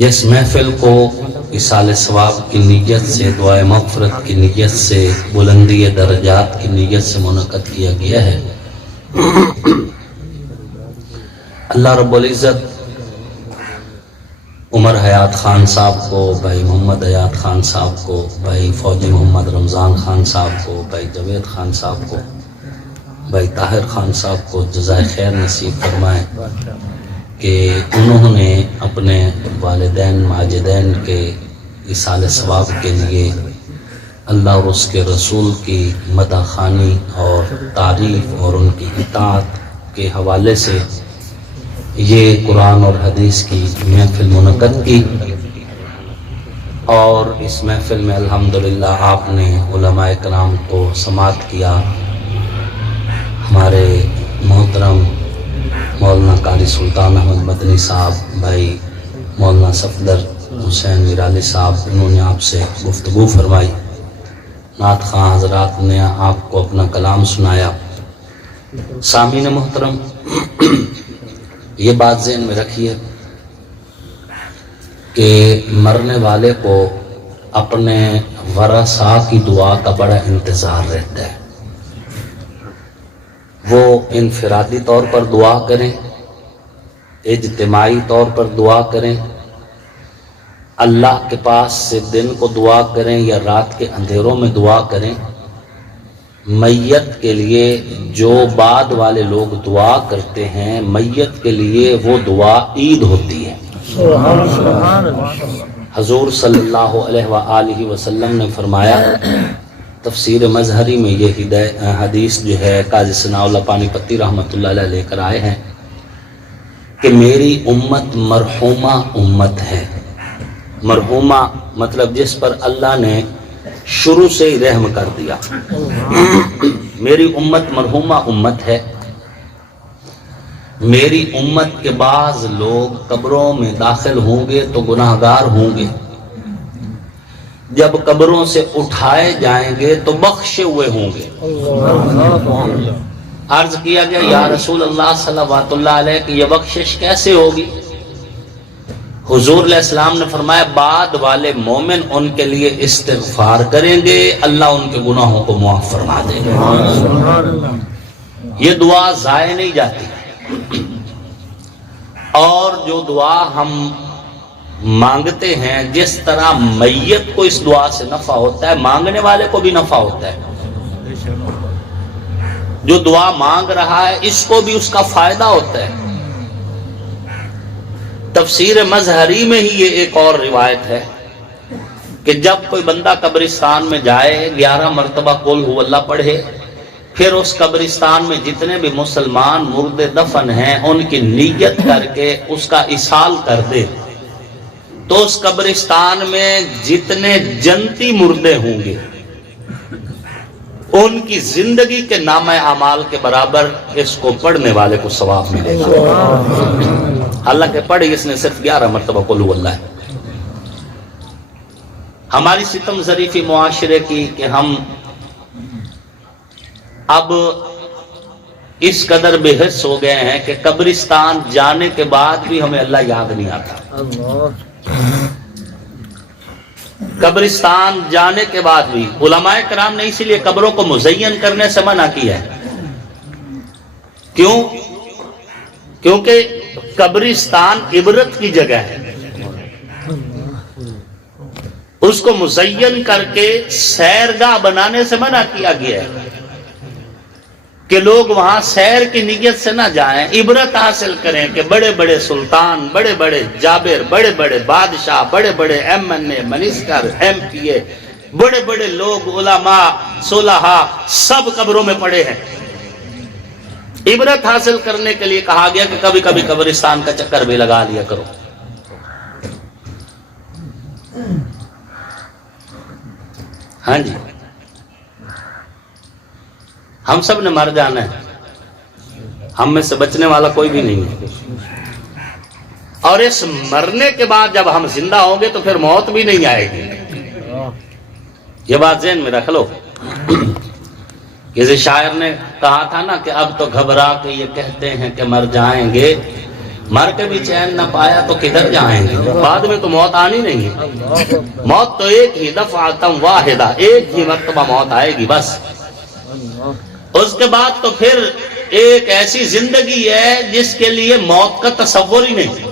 جس محفل کو اصال ثواب کی نیت سے، دعائے مغفرت کی نیت سے، بلندی درجات کی نیت سے منعقد کیا گیا ہے، اللہ رب العزت عمر حیات خان صاحب کو، بھائی محمد حیات خان صاحب کو، بھائی فوجی محمد رمضان خان صاحب کو، بھائی جاوید خان صاحب کو، بھائی طاہر خان صاحب کو جزائے خیر نصیب فرمائے کہ انہوں نے اپنے والدین ماجدین کے ایصال ثواب کے لیے اللہ اور اس کے رسول کی مدح خوانی اور تعریف اور ان کی اطاعت کے حوالے سے یہ قرآن اور حدیث کی محفل منعقد کی، اور اس محفل میں الحمدللہ آپ نے علماء کرام کو سماعت کیا۔ ہمارے محترم مولانا قاری سلطان احمد مدنی صاحب، بھائی مولانا صفدر حسین میرالی صاحب، انہوں نے آپ سے گفتگو فرمائی، نعت خواں حضرات نے آپ کو اپنا کلام سنایا۔ سامعین محترم، یہ بات ذہن میں رکھیے کہ مرنے والے کو اپنے ورثاء کی دعا کا بڑا انتظار رہتا ہے۔ وہ انفرادی طور پر دعا کریں، اجتماعی طور پر دعا کریں، اللہ کے پاس سے دن کو دعا کریں یا رات کے اندھیروں میں دعا کریں، میت کے لیے جو بعد والے لوگ دعا کرتے ہیں، میت کے لیے وہ دعا عید ہوتی ہے۔ حضور صلی اللہ علیہ وآلہ وسلم نے فرمایا، تفسیر مظہری میں یہ حدیث جو ہے قاضی ثناء اللہ پانی پتی رحمۃ اللہ علیہ لے کر آئے ہیں کہ میری امت مرحومہ امت ہے۔ مرحومہ مطلب جس پر اللہ نے شروع سے ہی رحم کر دیا۔ میری امت مرحومہ امت ہے۔ میری امت کے بعض لوگ قبروں میں داخل ہوں گے تو گناہگار ہوں گے، جب قبروں سے اٹھائے جائیں گے تو بخشے ہوئے ہوں گے۔ عرض کیا گیا یا رسول اللہ صلوات اللہ علیہ کہ یہ بخشش کیسے ہوگی؟ حضور علیہ السلام نے فرمایا بعد والے مومن ان کے لیے استغفار کریں گے، اللہ ان کے گناہوں کو معاف فرما دے گا۔ یہ دعا ضائع نہیں جاتی، اور جو دعا ہم مانگتے ہیں، جس طرح میت کو اس دعا سے نفع ہوتا ہے، مانگنے والے کو بھی نفع ہوتا ہے۔ جو دعا مانگ رہا ہے اس کو بھی اس کا فائدہ ہوتا ہے۔ تفسیر مظہری میں ہی یہ ایک اور روایت ہے کہ جب کوئی بندہ قبرستان میں جائے، 11 مرتبہ قل هو اللہ پڑھے، پھر اس قبرستان میں جتنے بھی مسلمان مردے دفن ہیں ان کی نیت کر کے اس کا ایصال کر دے، تو اس قبرستان میں جتنے جنتی مردے ہوں گے ان کی زندگی کے نامہ اعمال کے برابر اس کو پڑھنے والے کو ثواب ملے گا۔ حالانکہ پڑھی اس نے صرف 11 مرتبہ قل هو اللہ ہے۔ ہماری ستم ظریفی معاشرے کی کہ ہم اب اس قدر بے حس ہو گئے ہیں کہ قبرستان جانے کے بعد بھی ہمیں اللہ یاد نہیں آتا۔ قبرستان جانے کے بعد بھی علماء کرام نے اسی لیے قبروں کو مزین کرنے سے منع کیا ہے۔ کیوں؟ کیونکہ قبرستان عبرت کی جگہ ہے، اس کو مزین کر کے سیرگاہ بنانے سے منع کیا گیا ہے کہ لوگ وہاں سیر کی نیت سے نہ جائیں، عبرت حاصل کریں کہ بڑے بڑے سلطان، بڑے بڑے جابر، بڑے بڑے بادشاہ، بڑے بڑے MNA، منسٹر، MPA، بڑے بڑے لوگ، علماء، صلحاء، سب قبروں میں پڑے ہیں۔ عبرت حاصل کرنے کے لیے کہا گیا کہ کبھی کبھی قبرستان کا چکر بھی لگا لیا کرو۔ ہاں جی، ہم سب نے مر جانا ہے، ہم میں سے بچنے والا کوئی بھی نہیں ہے، اور اس مرنے کے بعد جب ہم زندہ ہوں گے تو پھر موت بھی نہیں آئے گی۔ یہ بات ذہن میں رکھ لو۔ کسی شاعر نے کہا تھا نا کہ اب تو گھبرا کے یہ کہتے ہیں کہ مر جائیں گے، مر کے بھی چین نہ پایا تو کدھر جائیں گے؟ بعد میں تو موت آنی نہیں ہے، موت تو ایک ہی دفعتم واحدہ، ایک ہی مرتبہ موت آئے گی بس۔ اس کے بعد تو پھر ایک ایسی زندگی ہے جس کے لیے موت کا تصور ہی نہیں۔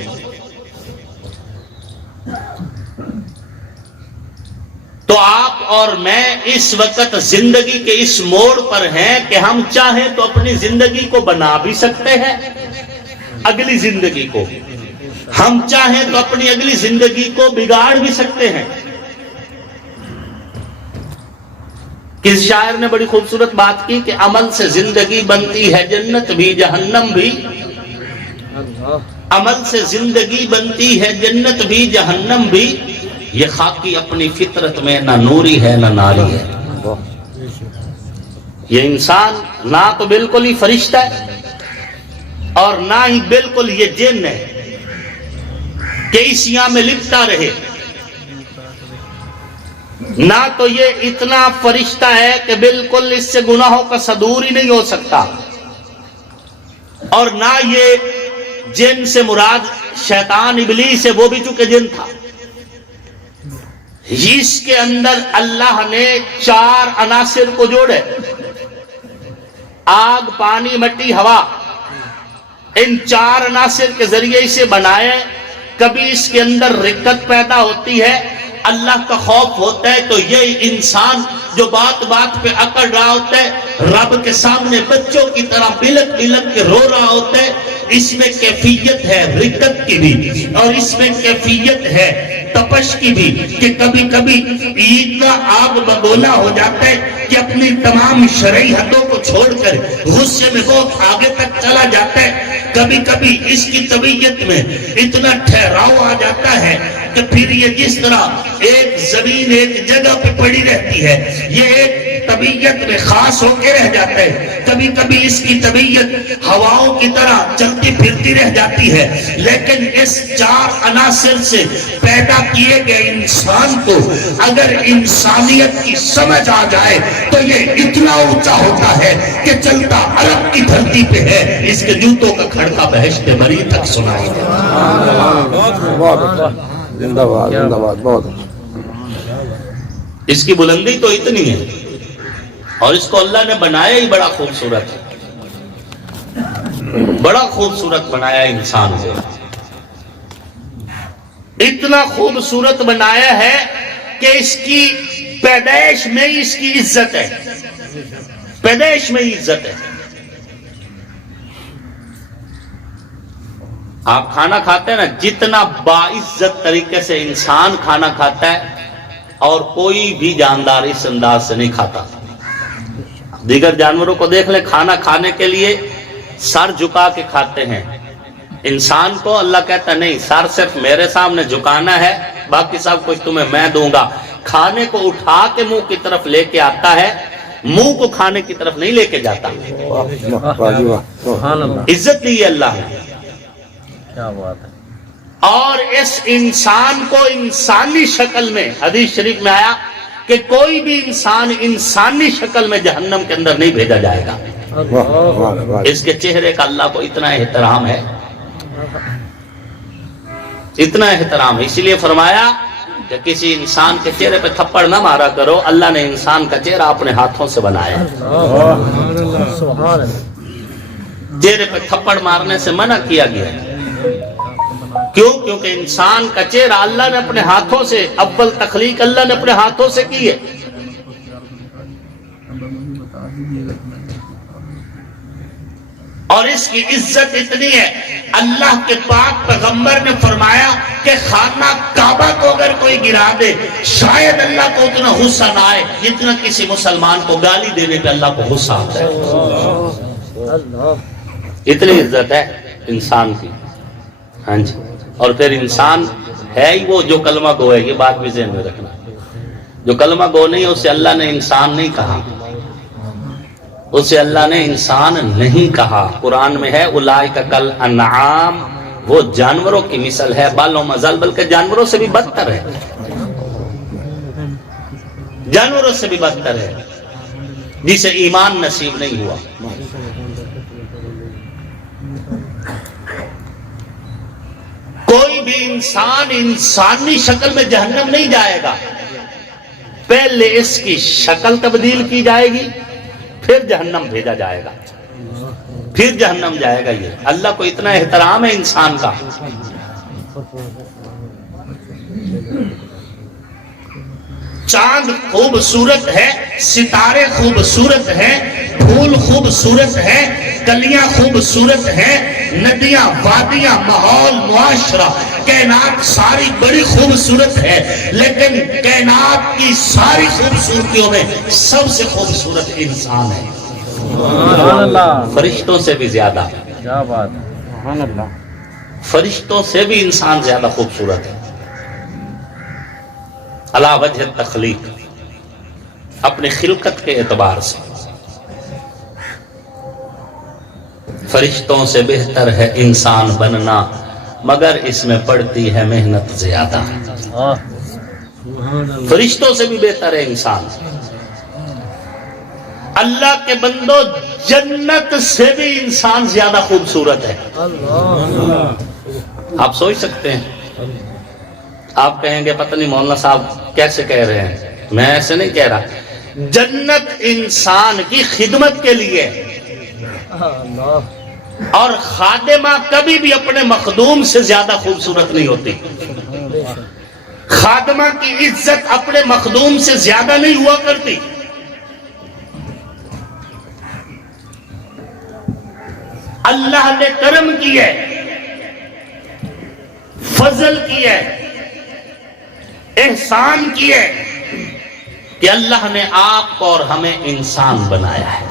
تو آپ اور میں اس وقت زندگی کے اس موڑ پر ہیں کہ ہم چاہیں تو اپنی زندگی کو بنا بھی سکتے ہیں، اگلی زندگی کو، ہم چاہیں تو اپنی اگلی زندگی کو بگاڑ بھی سکتے ہیں۔ کس شاعر نے بڑی خوبصورت بات کی کہ عمل سے زندگی بنتی ہے جنت بھی جہنم بھی، عمل سے زندگی بنتی ہے جنت بھی جہنم بھی، یہ خاکی اپنی فطرت میں نہ نوری ہے نہ ناری ہے۔ یہ انسان نہ تو بالکل ہی فرشتہ ہے اور نہ ہی بالکل یہ جن ہے کہ اسیاں میں لپٹا رہے، نہ تو یہ اتنا فرشتہ ہے کہ بالکل اس سے گناہوں کا صدور ہی نہیں ہو سکتا، اور نہ یہ جن سے مراد شیطان ابلیس ہے، وہ بھی چونکہ جن تھا۔ اس کے اندر اللہ نے 4 عناصر کو جوڑے، آگ، پانی، مٹی، ہوا، ان 4 عناصر کے ذریعے اسے بنائے۔ کبھی اس کے اندر رقت پیدا ہوتی ہے، اللہ کا خوف ہوتا ہے، تو یہ انسان جو بات بات پہ اکڑ رہا ہوتا ہے، رب کے سامنے بچوں کی طرح بلک بلک کے رو رہا ہوتا ہے، اس میں کیفیت ہے رقت کی بھی، اور اس میں کیفیت ہے تپش کی بھی، کہ کبھی کبھی اتنا آگ بگولا ہو جاتا ہے کہ اپنی تمام شرعی حدوں کو چھوڑ کر غصے میں بہت آگے تک چلا جاتا ہے۔ کبھی کبھی اس کی طبیعت میں اتنا ٹھہراؤ آ جاتا ہے کہ پھر یہ جس طرح ایک زمین ایک جگہ پہ پڑی رہتی ہے، یہ ایک طبیعت میں خاص ہو کے رہ جاتا ہے۔ کبھی کبھی اس کی طبیعت ہواؤں کی طرح چلتی پھرتی رہ جاتی ہے، لیکن اس 4 عناصر سے پیدا کیے گئے انسان کو اگر انسانیت کی سمجھ آ جائے تو یہ اتنا اونچا ہوتا ہے کہ چلتا عرب کی دھرتی پہ ہے، اس کے جوتوں کا کھڑکا بہشت بری تک سنائی دیتا۔ زندہ باد، زندہ باد، بہت اس کی بلندی تو اتنی ہے، اور اس کو اللہ نے بنایا ہی بڑا خوبصورت ہے، بڑا خوبصورت بنایا انسان کو، اتنا خوبصورت بنایا ہے کہ اس کی پیدائش میں اس کی عزت ہے، پیدائش میں ہی عزت ہے۔ آپ کھانا کھاتے ہیں نا، جتنا باعزت طریقے سے انسان کھانا کھاتا ہے اور کوئی بھی جاندار اس انداز سے نہیں کھاتا۔ دیگر جانوروں کو دیکھ لیں، کھانا کھانے کے لیے سر جھکا کے کھاتے ہیں، انسان کو اللہ کہتا نہیں، سر صرف میرے سامنے جھکانا ہے، باقی سب کچھ تمہیں میں دوں گا۔ کھانے کو اٹھا کے منہ کی طرف لے کے آتا ہے، منہ کو کھانے کی طرف نہیں لے کے جاتا۔ عزت دی ہے اللہ نے، کیا بات ہے۔ اور اس انسان کو انسانی شکل میں، حدیث شریف میں آیا کہ کوئی بھی انسان انسانی شکل میں جہنم کے اندر نہیں بھیجا جائے گا۔ اس کے چہرے کا اللہ کو اتنا احترام ہے، اتنا احترام ہے، اسی لیے فرمایا کہ کسی انسان کے چہرے پہ تھپڑ نہ مارا کرو، اللہ نے انسان کا چہرہ اپنے ہاتھوں سے بنایا۔ چہرے پہ تھپڑ مارنے سے منع کیا گیا ہے، کیوں؟ کیونکہ انسان کا چہرہ اللہ نے اپنے ہاتھوں سے، اول تخلیق اللہ نے اپنے ہاتھوں سے کی ہے۔ اور اس کی عزت اتنی ہے، اللہ کے پاک پیغمبر نے فرمایا کہ خانہ کعبہ کو اگر کوئی گرا دے شاید اللہ کو اتنا غصہ نہ آئے جتنا کسی مسلمان کو گالی دینے پہ اللہ کو غصہ آتا ہے۔ اتنی عزت ہے انسان کی، ہاں جی۔ اور پھر انسان ہے ہی وہ جو کلمہ گو ہے، یہ بات بھی ذہن میں رکھنا، جو کلمہ گو نہیں ہے اسے اللہ نے انسان نہیں کہا، اسے اللہ نے انسان نہیں کہا۔ قرآن میں ہے اولئک کالانعام، وہ جانوروں کی مثل ہے، بل ہم اضل، بلکہ جانوروں سے بھی بدتر ہے، جانوروں سے بھی بدتر ہے، جسے ایمان نصیب نہیں ہوا۔ کوئی بھی انسان انسانی شکل میں جہنم نہیں جائے گا، پہلے اس کی شکل تبدیل کی جائے گی، پھر جہنم بھیجا جائے گا، پھر جہنم جائے گا۔ یہ اللہ کو اتنا احترام ہے انسان کا۔ چاند خوبصورت ہے، ستارے خوبصورت ہیں، پھول خوبصورت ہیں، کلیاں خوبصورت ہیں، ندیاں، وادیاں، ماحول، معاشرہ، کائنات ساری بڑی خوبصورت ہے، لیکن کائنات کی ساری خوبصورتیوں میں سب سے خوبصورت انسان ہے، سبحان اللہ، فرشتوں سے بھی زیادہ، کیا بات ہے، سبحان اللہ، فرشتوں سے بھی انسان زیادہ خوبصورت ہے۔ علی وجہ تخلیق، اپنی خلقت کے اعتبار سے فرشتوں سے بہتر ہے انسان بننا، مگر اس میں پڑتی ہے محنت زیادہ۔ فرشتوں سے بھی بہتر ہے انسان۔ اللہ کے بندو، جنت سے بھی انسان زیادہ خوبصورت ہے۔ آپ سوچ سکتے ہیں؟ آپ کہیں گے پتہ نہیں مولانا صاحب کیسے کہہ رہے ہیں، میں ایسے نہیں کہہ رہا۔ جنت انسان کی خدمت کے لیے، اور خادمہ کبھی بھی اپنے مخدوم سے زیادہ خوبصورت نہیں ہوتی۔ خادمہ کی عزت اپنے مخدوم سے زیادہ نہیں ہوا کرتی۔ اللہ نے کرم کی ہے، فضل کی ہے، احسان کی ہے کہ اللہ نے آپ کو اور ہمیں انسان بنایا ہے،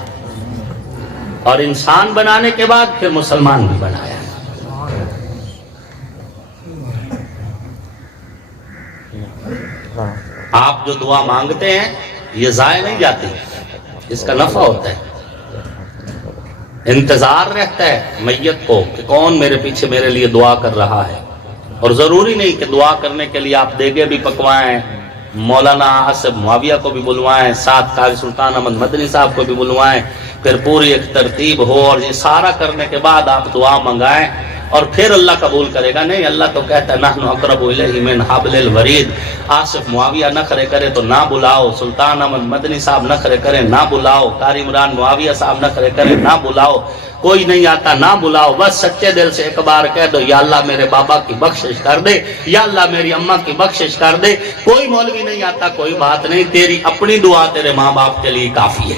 اور انسان بنانے کے بعد پھر مسلمان بھی بنایا ہے۔ آپ جو دعا مانگتے ہیں یہ ضائع نہیں جاتی، اس کا نفع ہوتا ہے۔ انتظار رہتا ہے میت کو کہ کون میرے پیچھے میرے لیے دعا کر رہا ہے، اور ضروری نہیں کہ دعا کرنے کے لیے آپ دیگے بھی پکوائیں، مولانا آصف معاویہ کو بھی بلوائیں، ساتھ قاری سلطان احمد مدنی صاحب کو بھی بلوائیں، پھر پوری ایک ترتیب ہو، اور یہ سارا کرنے کے بعد آپ دعا منگائیں اور پھر اللہ قبول کرے گا۔ نہیں، اللہ تو کہتا ہے نحن اقرب الیہ من حبل الورید۔ آصف معاویہ نخرے کرے تو نہ بلاؤ، سلطان احمد مدنی صاحب نخرے کرے نہ بلاؤ، قاری عمران معاویہ صاحب نخرے کرے نہ بلاؤ، کوئی نہیں آتا نہ بلاؤ، بس سچے دل سے ایک بار کہہ دو یا اللہ میرے بابا کی بخشش کر دے، یا اللہ میری اماں کی بخشش کر دے۔ کوئی مولوی نہیں آتا، کوئی بات نہیں، تیری اپنی دعا تیرے ماں باپ کے لیے کافی ہے۔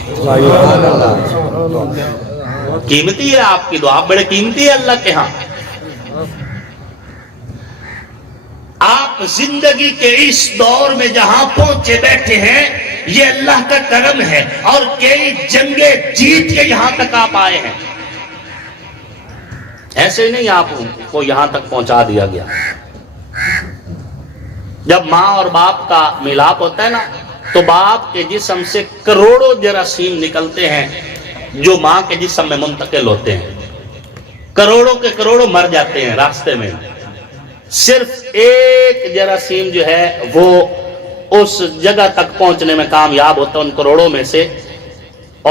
قیمتی ہے آپ کی دعا، بڑے قیمتی ہے اللہ کے ہاں۔ آپ زندگی کے اس دور میں جہاں پہنچے بیٹھے ہیں یہ اللہ کا کرم ہے، اور کئی جنگیں جیت کے یہاں تک آپ آئے ہیں، ایسے ہی نہیں آپ کو یہاں تک پہنچا دیا گیا۔ جب ماں اور باپ کا ملاپ ہوتا ہے نا تو باپ کے جسم سے کروڑوں جراثیم نکلتے ہیں جو ماں کے جسم میں منتقل ہوتے ہیں، کروڑوں کے کروڑوں مر جاتے ہیں راستے میں، صرف ایک جراثیم جو ہے وہ اس جگہ تک پہنچنے میں کامیاب ہوتا ہے ان کروڑوں میں سے،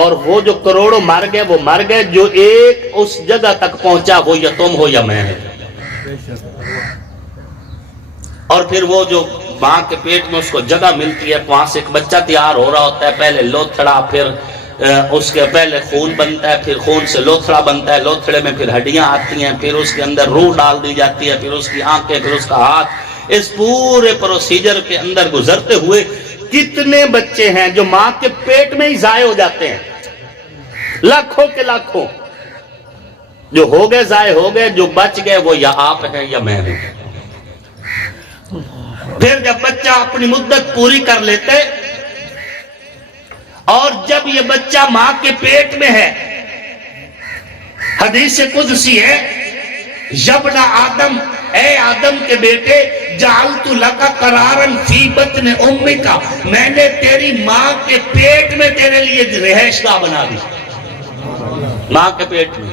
اور وہ جو کروڑوں مر گئے وہ مر گئے، جو ایک اس جگہ تک پہنچا وہ یا تم ہو یا میں ہے۔ اور پھر وہ جو ماں کے پیٹ میں اس کو جگہ ملتی ہے، وہاں سے ایک بچہ تیار ہو رہا ہوتا ہے، پہلے لوتھڑا، پھر اس کے پہلے خون بنتا ہے، پھر خون سے لوتھڑا بنتا ہے، لوتھڑے میں پھر ہڈیاں آتی ہیں، پھر اس کے اندر روح ڈال دی جاتی ہے، پھر اس کی آنکھیں، پھر اس کا ہاتھ۔ اس پورے پروسیجر کے اندر گزرتے ہوئے کتنے بچے ہیں جو ماں کے پیٹ میں ہی ضائع ہو جاتے ہیں، لاکھوں کے لاکھوں، جو ہو گئے ضائع ہو گئے، جو بچ گئے وہ یا آپ ہیں یا میں ہوں۔ پھر جب بچہ اپنی مدت پوری کر لیتے، اور جب یہ بچہ ماں کے پیٹ میں ہے، حدیث قدسی ہے، یبن آدم، اے آدم کے بیٹے، جعلت لک قرارا فی بطن امک، میں نے تیری ماں کے پیٹ میں تیرے لیے رہائش گاہ بنا دی، ماں کے پیٹ میں۔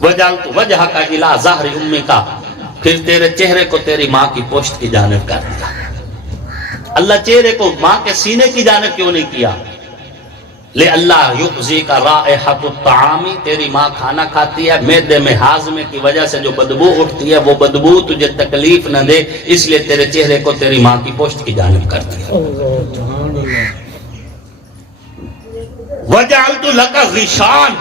وجعلت وجہک الی ظہر امک، پھر تیرے چہرے کو تیری ماں کی پشت کی جانب کر دیا۔ اللہ چہرے کو ماں کے سینے کی جانب کیوں نہیں کیا؟ لِأَلَّا يُؤْذِيكَ رَائِحَةُ الطَّعَامِ، تیری ماں کھانا کھاتی ہے، معدے میں ہاضمے کی وجہ سے جو بدبو اٹھتی ہے وہ بدبو تجھے تکلیف نہ دے، اس لیے تیرے چہرے کو تیری ماں کی پشت کی جانب کرتی ہے۔ وَجَعَلْتُ لَكَ غِشَانٍ،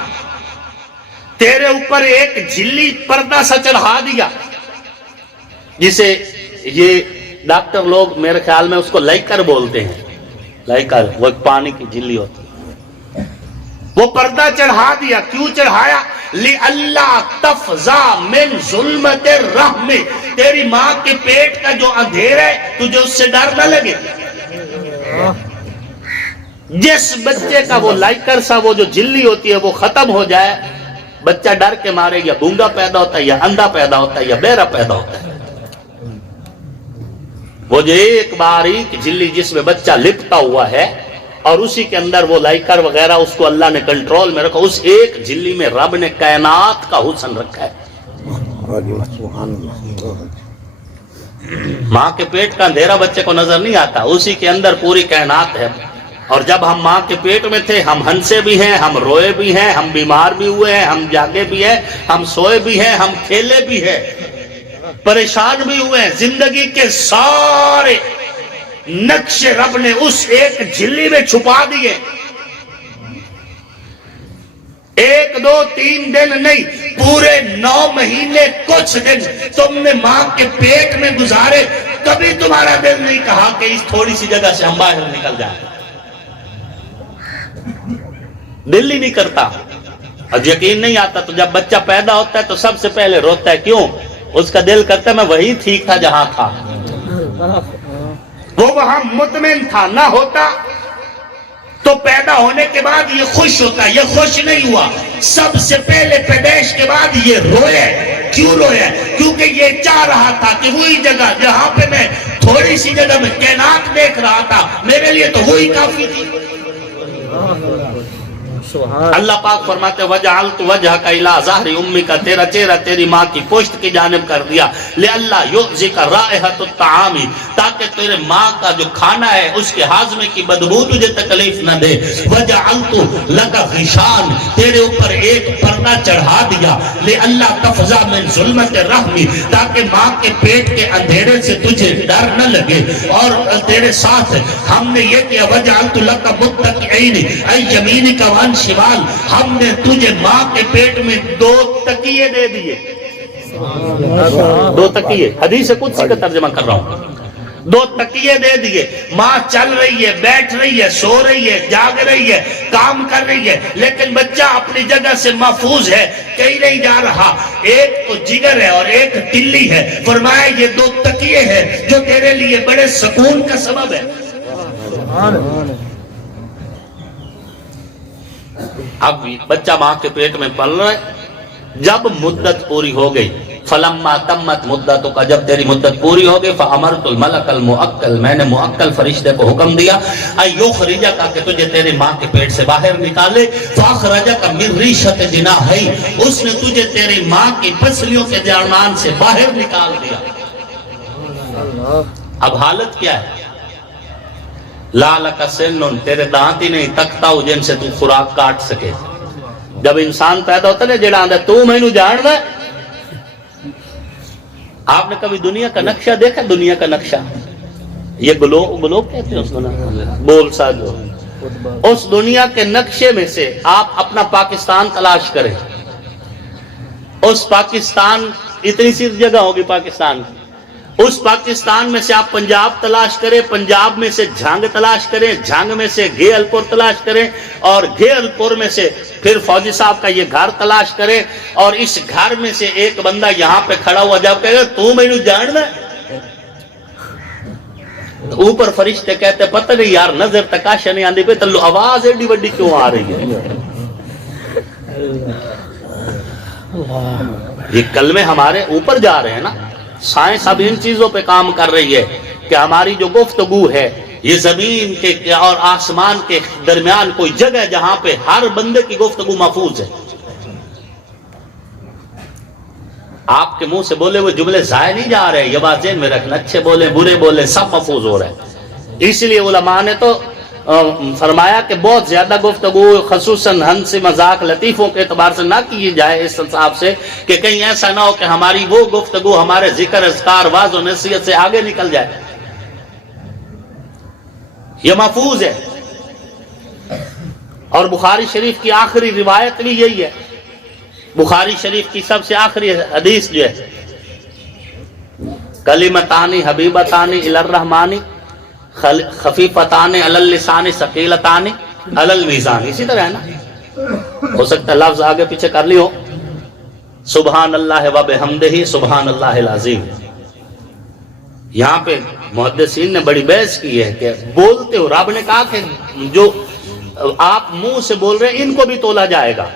تیرے اوپر ایک جھلی پردہ سا چڑھا دیا، جسے یہ ڈاکٹر لوگ میرے خیال میں اس کو لائکر بولتے ہیں، لائکر، وہ ایک پانی کی جھلی ہوتی ہے، وہ پردہ چڑھا دیا۔ کیوں چڑھایا؟ لِأَلَّا تَفْزَعَ مِنْ ظُلْمَتِ الرَّحْمِ، تیری ماں کے پیٹ کا جو اندھیرا ہے تجھے اس سے ڈر نہ لگے۔ جس بچے کا وہ لائکر سا وہ جو جھلی ہوتی ہے وہ ختم ہو جائے، بچہ ڈر کے مارے یا گونگا پیدا ہوتا ہے یا اندھا پیدا ہوتا ہے یا بہرا پیدا ہوتا ہے۔ وہ جو ایک باریک جھلی جس میں بچہ لپٹا ہوا ہے اور اسی کے اندر وہ لائکر وغیرہ اس کو اللہ نے کنٹرول میں رکھا، اس ایک جھلی میں رب نے کائنات کا حسن رکھا ہے۔ ماں کے پیٹ کا اندھیرا بچے کو نظر نہیں آتا، اسی کے اندر پوری کائنات ہے۔ اور جب ہم ماں کے پیٹ میں تھے ہم ہنسے بھی ہیں، ہم روئے بھی ہیں، ہم بیمار بھی ہوئے ہیں، ہم جاگے بھی ہیں، ہم سوئے بھی ہیں، ہم کھیلے بھی ہیں، پریشان بھی ہوئے ہیں۔ زندگی کے سارے نقش رب نے اس ایک جھلی میں چھپا دیے۔ 1 2 3 دن نہیں، پورے 9 مہینے کچھ دن تم نے ماں کے پیٹ میں گزارے، کبھی تمہارا دل نہیں کہا کہ اس تھوڑی سی جگہ سے ہم باہر نکل جائیں، دل ہی نہیں کرتا۔ اور یقین نہیں آتا تو جب بچہ پیدا ہوتا ہے تو سب سے پہلے روتا ہے، کیوں؟ اس کا دل کرتا ہے میں وہی ٹھیک تھا جہاں تھا، وہ وہاں مطمئن تھا، نہ ہوتا تو پیدا ہونے کے بعد یہ خوش ہوتا ہے، یہ خوش نہیں ہوا، سب سے پہلے پیدائش کے بعد یہ رویا ہے۔ کیوں رویا ہے؟ کیونکہ یہ چاہ رہا تھا کہ وہی جگہ جہاں پہ میں تھوڑی سی جگہ میں کائنات دیکھ رہا تھا، میرے لیے تو وہی کافی تھی۔ اللہ پاک فرماتے وَجَعَلْتُ وَجْهَكَ إِلَىٰ ظَهْرِ أُمِّكَ، تیرا چہرہ تیری ماں کی پشت کی جانب کر دیا، لِأَلَّا يُؤْذِكَ رَائِحَةُ الطَّعَامِ، تاکہ تیرے ماں کا جو کھانا ہے اس کے ہاضمے کی بدبو تجھے تکلیف نہ دے۔ وَجَعَلْتُ لَكَ غِشَانٍ، تیرے اوپر ایک پردہ چڑھا دیا، لِأَلَّا تَفْزَعَ مِنْ ظُلْمَتِ الرَّحْمِ، تاکہ ماں کے پیٹ کے اندھیرے سے تجھے ڈر نہ لگے۔ اور تیرے ساتھ ہم نے یہ کیا، وَجَعَلْتُ لَكَ مُتَّكِئَيْنِ أَنْ يَمِينِكَ وَعَنْ شمال، ہم نے تجھے ماں کے پیٹ میں 2 تکیے دے دیے، 2 تکیے، حدیث قدسی کا ترجمہ کر رہا ہوں، 2 تکیے دے دیے۔ ماں چل رہی ہے، بیٹھ رہی ہے، سو رہی ہے، جاگ رہی ہے، کام کر رہی ہے، لیکن بچہ اپنی جگہ سے محفوظ ہے، کہیں نہیں جا رہا۔ ایک تو جگر ہے اور ایک تلی ہے، فرمایا یہ 2 تکیے ہیں جو تیرے لیے بڑے سکون کا سبب ہے۔ اب بچہ ماں کے پیٹ میں پل رہا ہے، جب مدت پوری ہو گئی، فلما تمت مدتوں کا، جب تیری مدت پوری ہو گئی، فامرت الملک المؤکل، میں نے مؤکل فرشتے کو حکم دیا، ایخرجک، کہ تجھے تیرے ماں کے پیٹ سے باہر نکالے، فاخرجک من ریشۃ جناحی، اس نے تجھے تیری ماں کی پسلیوں کے درمیان سے باہر نکال دیا۔ اب حالت کیا ہے؟ لَعَلَكَ سِنٌّ، تیرے دانت ہی نہیں تکتا ہو جن سے تو خوراک کاٹ سکے۔ جب انسان پیدا ہوتا ہے جڑا آندھا تو میں نو جان رہا ہے۔ آپ نے کبھی دنیا کا نقشہ دیکھا؟ دنیا کا نقشہ، یہ گلوب کہتے ہیں اس کو نا، بول سا جو، اس دنیا کے نقشے میں سے آپ اپنا پاکستان تلاش کریں۔ اس پاکستان، اتنی سی جگہ ہوگی پاکستان کی، اس پاکستان میں سے آپ پنجاب تلاش کریں، پنجاب میں سے جھنگ تلاش کریں، جھنگ میں سے گیل پور تلاش کریں، اور گیل پور میں سے پھر فوجی صاحب کا یہ گھر تلاش کریں، اور اس گھر میں سے ایک بندہ یہاں پہ کھڑا ہوا جب کہے گا تو میں نو جاننا ہے، اوپر فرشتے کہتے پتہ نہیں یار نظر تکاشا نہیں آندی پہ تلو آواز ایڈی وڈی کیوں آ رہی ہے۔ یہ کلمے ہمارے اوپر جا رہے ہیں نا، سائنس اب ان چیزوں پہ کام کر رہی ہے کہ ہماری جو گفتگو ہے یہ زمین کے اور آسمان کے درمیان کوئی جگہ ہے جہاں پہ ہر بندے کی گفتگو محفوظ ہے۔ آپ کے منہ سے بولے ہوئے جملے ضائع نہیں جا رہے، یہ بات ذہن میں رکھنا، اچھے بولے برے بولے سب محفوظ ہو رہے ہیں۔ اس لیے علماء نے تو فرمایا کہ بہت زیادہ گفتگو خصوصاً ہنسی مذاق لطیفوں کے اعتبار سے نہ کی جائے اس حساب سے کہ کہیں ایسا نہ ہو کہ ہماری وہ گفتگو ہمارے ذکر اذکار واعظ و نصیحت سے آگے نکل جائے. یہ محفوظ ہے. اور بخاری شریف کی آخری روایت بھی یہی ہے. بخاری شریف کی سب سے آخری حدیث جو ہے کلمتانی حبیبتانی الی الرحمن خفیفتان علی اللسان ثقیلتان علی المیزان. اسی طرح ہے نا, ہو سکتا ہے لفظ آگے پیچھے کر لی ہو. سبحان اللہ و بحمدہ سبحان اللہ العظیم. یہاں پہ محدثین نے بڑی بحث کی ہے کہ بولتے ہو, رب نے کہا کہ جو آپ منہ سے بول رہے ہیں ان کو بھی تولا جائے گا.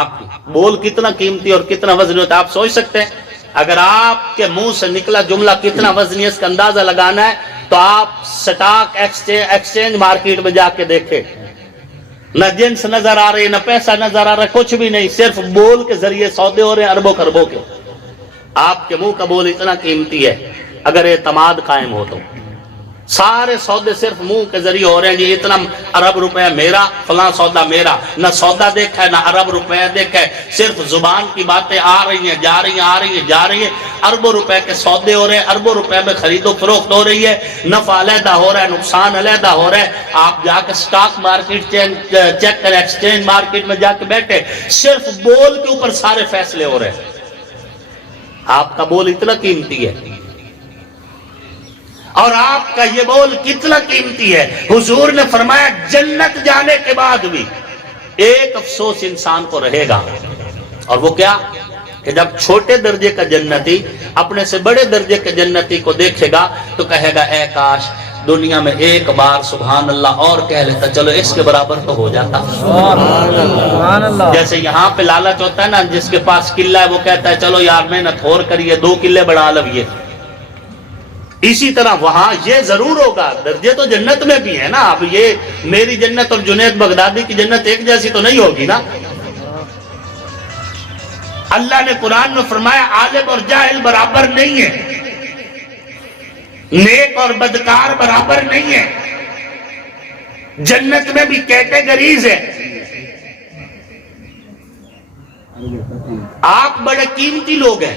آپ بول کتنا قیمتی اور کتنا وزنی ہوتا ہے آپ سوچ سکتے ہیں. اگر آپ کے منہ سے نکلا جملہ کتنا وزنی ہے اس کا اندازہ لگانا ہے تو آپ سٹاک ایکسچینج مارکیٹ میں جا کے دیکھیں, نہ جنس نظر آ رہی, نہ پیسہ نظر آ رہا ہے, کچھ بھی نہیں, صرف بول کے ذریعے سودے ہو رہے ہیں اربوں خربوں کے. آپ کے منہ کا بول اتنا قیمتی ہے. اگر اعتماد قائم ہو تو سارے سودے صرف منہ کے ذریعے ہو رہے ہیں. جی اتنا ارب روپے میرا, فلاں سودا میرا, نہ سودا دیکھا ہے نہ ارب روپے دیکھا ہے, صرف زبان کی باتیں آ رہی ہیں جا رہی ہیں آ رہی ہیں جا رہی ہیں. اربوں روپے کے سودے ہو رہے ہیں, اربوں روپے میں خرید و فروخت ہو رہی ہے, نفع علیحدہ ہو رہا ہے, نقصان علیحدہ ہو رہا ہے. آپ جا کے سٹاک مارکیٹ چیک کریں, ایکسچینج مارکیٹ میں جا کے بیٹھے, صرف بول کے اوپر سارے فیصلے ہو رہے ہیں. آپ کا بول اتنا قیمتی ہے اور آپ کا یہ بول کتنا قیمتی ہے. حضور نے فرمایا جنت جانے کے بعد بھی ایک افسوس انسان کو رہے گا, اور وہ کیا کہ جب چھوٹے درجے کا جنتی اپنے سے بڑے درجے کے جنتی کو دیکھے گا تو کہے گا اے کاش دنیا میں ایک بار سبحان اللہ اور کہہ لیتا, چلو اس کے برابر تو ہو جاتا. سبحان اللہ. جیسے یہاں پہ لالچ ہوتا ہے نا, جس کے پاس قلعہ ہے وہ کہتا ہے چلو یار محنت اور کریے 2 قلعے بڑھا لویے. اسی طرح وہاں یہ ضرور ہوگا, درجے تو جنت میں بھی ہے نا. اب یہ میری جنت اور جنید بغدادی کی جنت ایک جیسی تو نہیں ہوگی نا. اللہ نے قرآن میں فرمایا عالم اور جاہل برابر نہیں ہے, نیک اور بدکار برابر نہیں ہے. جنت میں بھی کیٹیگریز ہے. آپ بڑے قیمتی لوگ ہیں,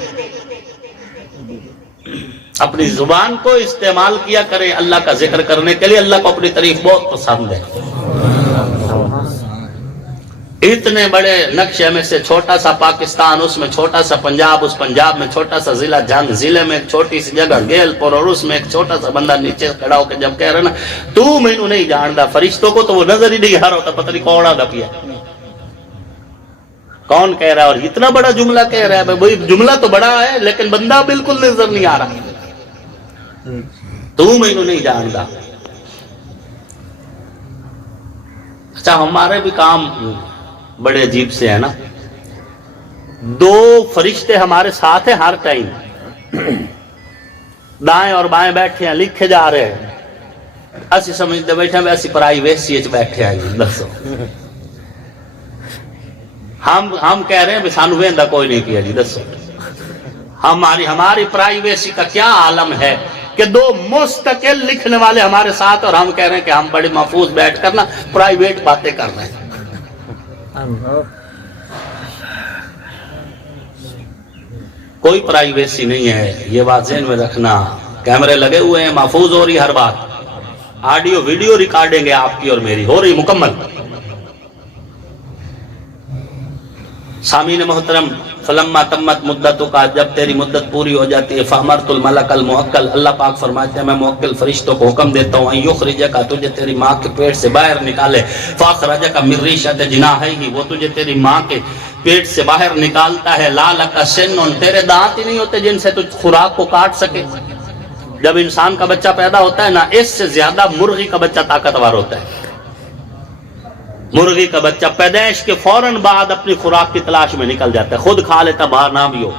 اپنی زبان کو استعمال کیا کریں اللہ کا ذکر کرنے کے لیے. اللہ کو اپنی تعریف بہت پسند ہے. اتنے بڑے نقشے میں سے چھوٹا سا پاکستان, اس میں چھوٹا سا پنجاب, اس پنجاب میں چھوٹا سا ضلع جنگ, ضلع میں ایک چھوٹی سی جگہ گیل پور, اور اس میں ایک چھوٹا سا بندہ نیچے کھڑا ہو کے جب کہہ رہا نا تو مینوں نہیں جاندا, فرشتوں کو تو وہ نظر ہی نہیں آ رہا ہوتا, پتہ نہیں کوڑا دپیا کون کہہ رہا ہے. اور اتنا بڑا جملہ کہہ رہا ہے, بھائی جملہ تو بڑا ہے لیکن بندہ بالکل نظر نہیں آ رہا. تو مینوں نہیں جاندا. اچھا ہمارے بھی کام بڑے عجیب سے ہے نا. 2 فرشتے ہمارے ساتھ ہیں ہر ٹائم, دائیں اور بائیں بیٹھے ہیں, لکھے جا رہے ہیں. اسی سمجھتے بیٹھے ہیں ویسی پرائیویسی بیٹھے ہیں. دسو ہم کہہ رہے ہیں سانو ویندا کوئی نہیں کیا جی. دسو ہماری پرائیویسی کا کیا عالم ہے کہ 2 مستقل لکھنے والے ہمارے ساتھ, اور ہم کہہ رہے ہیں کہ ہم بڑے محفوظ بیٹھ کر نا پرائیویٹ باتیں کر رہے ہیں. کوئی پرائیویسی نہیں ہے, یہ بات ذہن میں رکھنا. کیمرے لگے ہوئے ہیں, محفوظ ہو رہی ہر بات, آڈیو ویڈیو ریکارڈنگ ہے آپ کی اور میری ہو رہی مکمل. سامعین محترم, فلما تمت مدتوں کا, جب تیری مدت پوری ہو جاتی ہے, فامرت الملک الموکل, اللہ پاک فرماتے ہیں میں موکل فرشتوں کو حکم دیتا ہوں, یخرجک, تجھے تیری ماں کے پیٹ سے باہر نکالے, فاخرجک من ریشۃ جناحیہ, وہ تجھے تیری ماں کے پیٹ سے باہر نکالتا ہے, لالک سنن, تیرے دانت ہی نہیں ہوتے جن سے تو خوراک کو کاٹ سکے. جب انسان کا بچہ پیدا ہوتا ہے نا, اس سے زیادہ مرغی کا بچہ طاقتور ہوتا ہے. مرغی کا بچہ پیدائش کے فوراً بعد اپنی خوراک کی تلاش میں نکل جاتا ہے, خود کھا لیتا باہر نہ بھی ہو.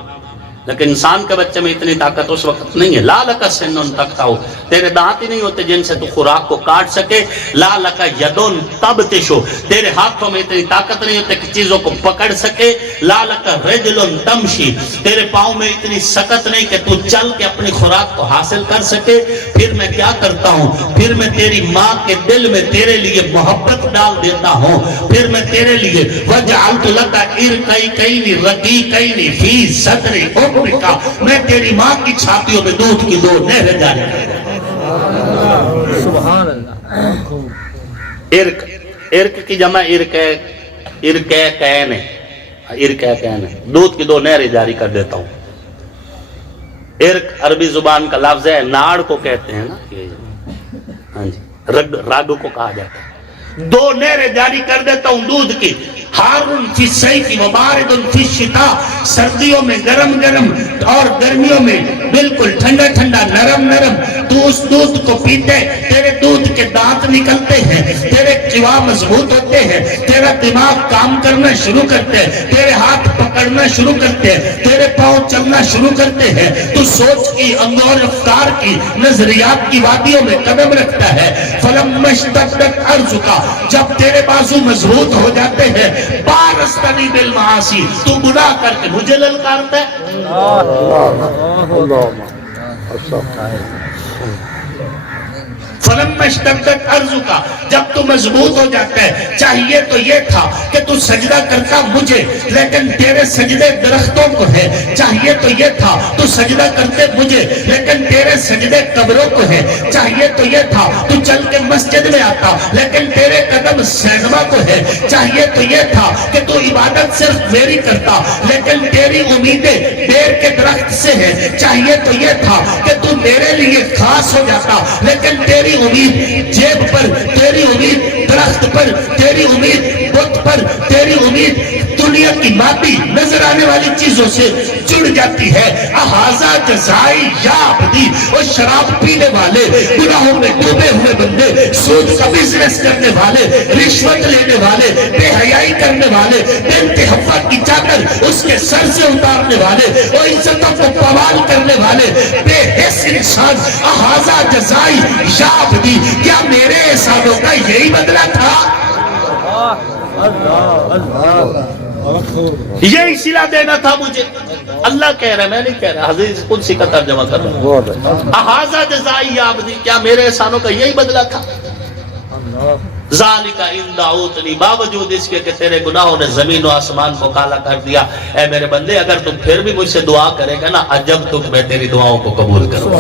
لیکن انسان کے بچے میں اتنی طاقت اس وقت نہیں ہے. لا لک سنن تقطع، تیرے دانت ہی نہیں ہوتے جن سے تو خوراک کو کاٹ سکے. لا لک یدن تبطش، تیرے ہاتھوں میں اتنی طاقت نہیں ہوتے کہ چیزوں کو پکڑ سکے. لا لک رجل تمشی، تیرے پاؤں میں اتنی سکت نہیں کہ تو چل کے اپنی خوراک کو حاصل کر سکے. پھر میں کیا کرتا ہوں، پھر میں تیری ماں کے دل میں تیرے لیے محبت ڈال دیتا ہوں. پھر میں تیرے لیے وجعلت لک ارقیکین رقیقین فی صدر امک، میں تیری ماں کی چھاتیوں میں دودھ کی 2 نہریں جاری کر دیتا ہوں. سبحان اللہ. ارق، ارق کی جمع ارقیکین ہے، ارقیکین ہے، دودھ کی 2 نہریں جاری کر دیتا ہوں. ارق عربی زبان کا لفظ ہے، ناڑ کو کہتے ہیں نا، ہاں جی، رگ کو کہا جاتا ہے. 2 نہریں جاری کر دیتا ہوں دودھ کی. حارن فی الصیف وبارد فی الشتاء، سردیوں میں گرم گرم اور گرمیوں میں بالکل ٹھنڈا ٹھنڈا نرم نرم. تو اس دودھ کو پیتے، تیرے دودھ کے دانت نکلتے ہیں، تیرے قوا مضبوط ہوتے ہیں، تیرا دماغ کام کرنا شروع کرتے ہیں، تیرے ہاتھ پکڑنا شروع کرتے ہیں، تیرے پاؤں چلنا شروع کرتے ہیں. تو سوچ کی، انگور افکار کی، نظریات کی وادیوں میں قدم رکھتا ہے. فلما اشتدت ارضک، جب تیرے بازو مضبوط ہو جاتے ہیں، بارستنی بالمعاصی، تو گناہ کر کے مجھے للکارتا ہے. فلما اشتدت ارضک، جب تو مضبوط ہو جاتا ہے. چاہیے تو یہ تھا کہ تو سجدہ کرتا مجھے، لیکن تیرے سجدے درختوں کو ہے. چاہیے تو یہ تھا تو سجدہ کرتے مجھے، لیکن تیرے سجدے قبروں کو ہے. چاہیے تو یہ تھا تو چل کے مسجد میں آتا، لیکن تیرے قدم سینما کو ہے. چاہیے تو یہ تھا کہ تو عبادت صرف میری کرتا، لیکن تیری امیدیں بیر کے درخت سے ہے. چاہیے تو یہ تھا کہ تو میرے لیے خاص ہو جاتا، لیکن تیری امید جیب پر، تیری امید درخت پر، تیری امید بت پر، تیری امید دنیا کی مادی نظر آنے والی چیزوں سے جڑ جاتی ہے. احاذا جزائی یا عبدی، وہ شراب پینے والے، گناہوں میں ڈوبے ہوئے بندے، سود کا بزنس کرنے والے، رشوت لینے والے، بے حیائی کرنے والے، بنت حوا کی چادر اس کے سر سے اتارنے والے، وہ عزتوں کو پوال کرنے والے بے حس انسان. احاذا جزائی یا عبدی، کیا میرے احسانوں کا یہی بدلہ تھا؟ یہی صلہ دینا تھا مجھے. اللہ کہہ رہا ہے، میں نہیں کہہ رہا، حدیث قدسی کا ترجمہ کر رہا ہوں. احاذا جزائی یا عبدی، کیا میرے احسانوں کا یہی بدلہ تھا؟ ذالک ان دعوتنی، باوجود اس کے کہ تیرے گناہوں نے زمین و آسمان کو کالا کر دیا. اے میرے بندے، اگر تم پھر بھی مجھ سے دعا کرے گا نا، عجب تک میں تیری دعاؤں کو قبول کروں.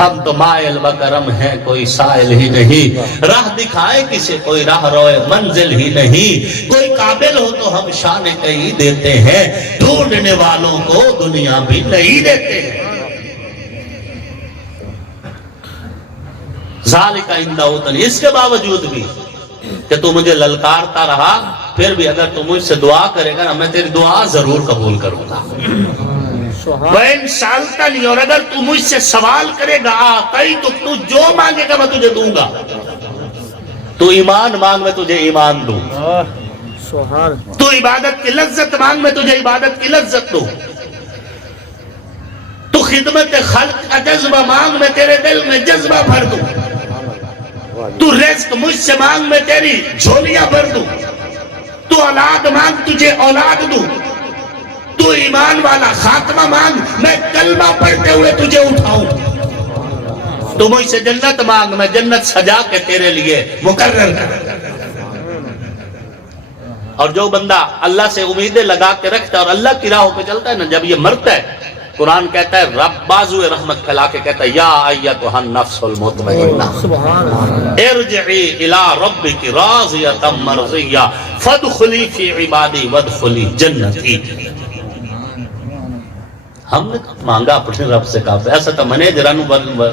ہم تو مائل بکرم ہیں، کوئی سائل ہی نہیں. راہ دکھائے کسے، کوئی راہ روئے منزل ہی نہیں. کوئی قابل ہو تو ہم شان کہیں دیتے ہیں، ڈھونڈنے والوں کو دنیا بھی نہیں دیتے ہیں. ذالک ان دعوتنی، اس کے باوجود بھی کہ تو مجھے للکارتا رہا، پھر بھی اگر تو مجھ سے دعا کرے گا نا، میں تیری دعا ضرور قبول کروں گا. وَإِن سَأَلْتَنِي، اور اگر تو مجھ سے سوال کرے گا، آتَيْتُکَ، تو جو مانگے گا میں تجھے دوں گا. تو ایمان مانگ، میں تجھے ایمان دوں. تو عبادت کی لذت مانگ، میں تجھے عبادت کی لذت دوں. تو خدمت خلق کا جذبہ مانگ، میں تیرے دل میں جذبہ بھر دوں. تو رزق مجھ سے مانگ، میں تیری جھولیاں بھر دوں. تو اولاد مانگ، تجھے اولاد دوں. تو ایمان والا خاتمہ مانگ، میں کلمہ پڑھتے ہوئے تجھے اٹھاؤں. تو مجھ سے جنت مانگ، میں جنت سجا کے تیرے لیے مقرر کر. اور جو بندہ اللہ سے امیدیں لگا کے رکھتا ہے اور اللہ کی راہوں پہ چلتا ہے نا، جب یہ مرتا ہے، قرآن کہتا ہے، رب بازوئے رحمت پھیلا کے کہتا ہے، یا ایتھا النفس المطمئنہ ارجعی الی ربک راضیۃ مرضیہ فادخلی فی عبادی وادخلی جنتی. ہم نے مانگا اپنے رب سے کہا، ایسا تو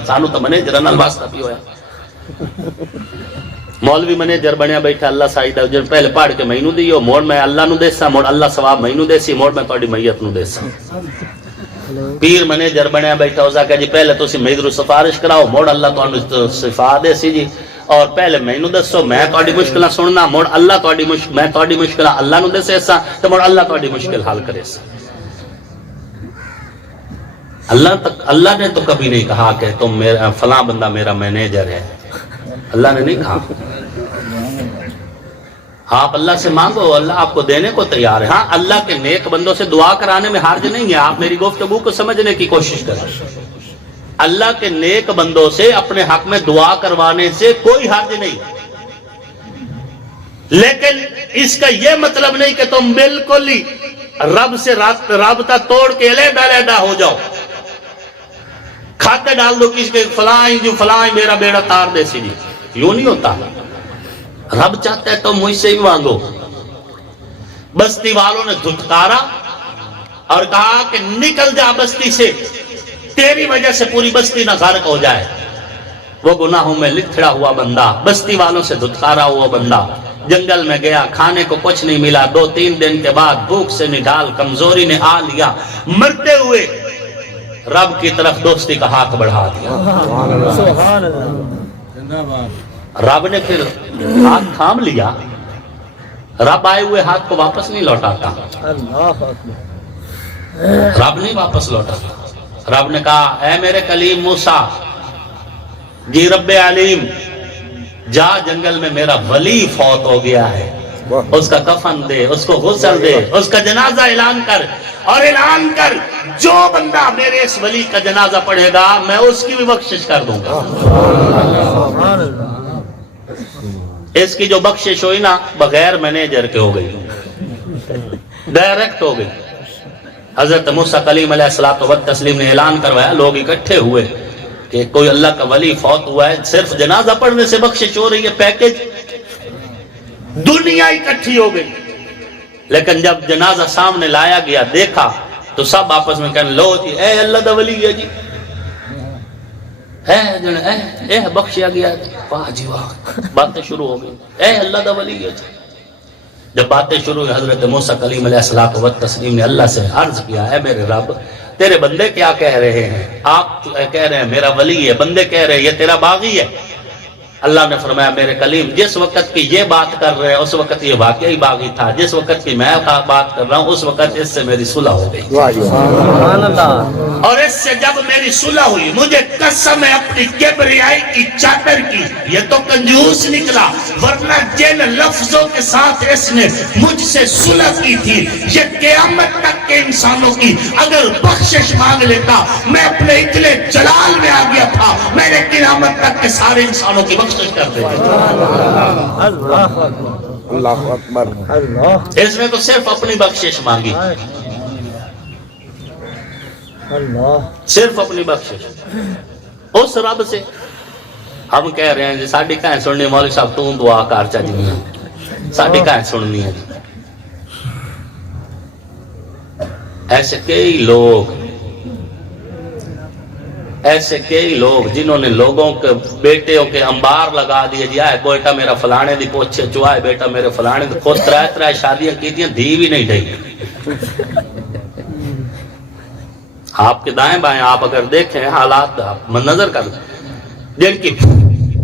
سانو تو منیجران الواسطہ بھی ہویا. مولوی منیجر بنیا بیٹھا، اللہ سائیدہ جن پہلے پڑھ کے مینوں دیو، موڑ میں اللہ نو دیسا، موڑ اللہ ثواب مینوں دیسی، موڑ میں تہاڈی میت نو دیسا. پیر منیجر بنیا بیٹھا، اس کہ جی پہلے تسی میرے سفارش کراؤ، موڑ اللہ تانوں شفا دے سی جی، اور پہلے مینوں دسو، میں تہاڈی مشکلاں سننا، موڑ اللہ میں تہاڈی مشکلاں اللہ نو دسے سا، تے موڑ اللہ تہاڈی مشکل حل کرے سا. اللہ نے تو کبھی نہیں کہا کہ تم میرا فلاں بندہ میرا مینیجر ہے، اللہ نے نہیں کہا۔ آپ اللہ سے مانگو، اللہ آپ کو دینے کو تیار ہے۔ ہاں اللہ کے نیک بندوں سے دعا کرانے میں حرج نہیں ہے، آپ میری گفتگو کو سمجھنے کی کوشش کریں۔ اللہ کے نیک بندوں سے اپنے حق میں دعا کروانے سے کوئی حرج نہیں، لیکن اس کا یہ مطلب نہیں کہ تم بالکل ہی رب سے رابطہ توڑ کے علیحدہ علیحدہ ہو جاؤ، کھاتے ڈال دو کسی کے فلاں میرا بیڑا تار دے سی جی، یوں نہیں ہوتا۔ رب چاہتا ہے تو مجھ سے ہی مانگو۔ بستی والوں نے دھتکارا اور کہا کہ نکل جا بستی سے، تیری وجہ سے پوری بستی نہ غرق ہو جائے۔ وہ گناہوں میں لتھڑا ہوا بندہ، بستی والوں سے دھتکارا ہوا بندہ جنگل میں گیا، کھانے کو کچھ نہیں ملا، 2-3 دن کے بعد بھوک سے نڈال کمزوری نے آ لیا، مرتے ہوئے رب کی طرف دوستی کا ہاتھ بڑھا دیا۔ رب نے پھر ہاتھ تھام لیا، رب آئے ہوئے ہاتھ کو واپس نہیں لوٹاتا، رب نہیں واپس لوٹاتا۔ رب نے کہا اے میرے کلیم موسیٰ، جی رب علیم، جا جنگل میں میرا ولی فوت ہو گیا ہے، اس کا کفن دے، اس کو غسل دے، اس کا جنازہ اعلان کر، اور اعلان کر جو بندہ میرے اس ولی کا جنازہ پڑھے گا میں اس کی بھی بخشش کر دوں گا۔ اس کی جو بخشش ہوئی نا بغیر مینیجر کے ہو گئی، ڈائریکٹ ہو گئی۔ حضرت موسیٰ کلیم علیہ الصلوۃ والتسلیم نے اعلان کروایا، لوگ اکٹھے ہوئے کہ کوئی اللہ کا ولی فوت ہوا ہے، صرف جنازہ پڑھنے سے بخشش ہو رہی ہے، پیکج۔ دنیا اکٹھی ہو گئی، لیکن جب جنازہ سامنے لایا گیا دیکھا تو سب آپس میں کہنے لو جی اے اللہ دا ولی ہے جی، اے بخشیا گیا، واہ جی واہ، باتیں شروع ہو گئی، اے اللہ دا ولی ہے جی۔ جب باتیں شروع ہوئی حضرت موسیٰ کلیم علیہ الصلوۃ والتسلیم نے اللہ سے عرض کیا، اے میرے رب تیرے بندے کیا کہہ رہے ہیں؟ آپ کہہ رہے ہیں میرا ولی ہے، بندے کہہ رہے ہیں یہ تیرا باغی ہے۔ اللہ نے فرمایا میرے کلیم جس وقت کی یہ بات کر رہے ہیں اس وقت یہ واقعی باغی تھا، جس وقت کی میں بات کر رہا ہوں اس وقت اس سے میری صلح ہو گئی، اور اس سے جب میری صلح ہوئی مجھے قسم ہے اپنی کبریائی کی چادر کی، یہ تو کنجوس نکلا، ورنہ جن لفظوں کے ساتھ اس نے مجھ سے صلح کی تھی یہ قیامت تک کے انسانوں کی اگر بخشش مانگ لیتا میں اپنے اتنے جلال میں آ گیا تھا، میں نے قیامت تک کے سارے انسانوں کی بخشش کر دیتے تھے۔ اللہ اکبر۔ اس نے تو صرف اپنی بخشش مانگی، صرف اپنی بخشش اس رب سے۔ ہم کہہ رہے ہیں جی ساڑھی کہیں سننی، مولوی صاحب تو دعا کار چاہیے ہیں، ساڑھی کہیں سننی ہے۔ ایسے کئی لوگ جنہوں نے لوگوں کے بیٹوں کے انبار لگا دیے، جی آئے بیٹا میرا فلانے دی پوچھے چوائے، بیٹا میرے فلانے دی، خود ترائے شادیاں کی دیا، دھی بھی نہیں ڈھائی۔ آپ کے دائیں بائیں آپ اگر دیکھیں حالات آپ نظر کر جن کی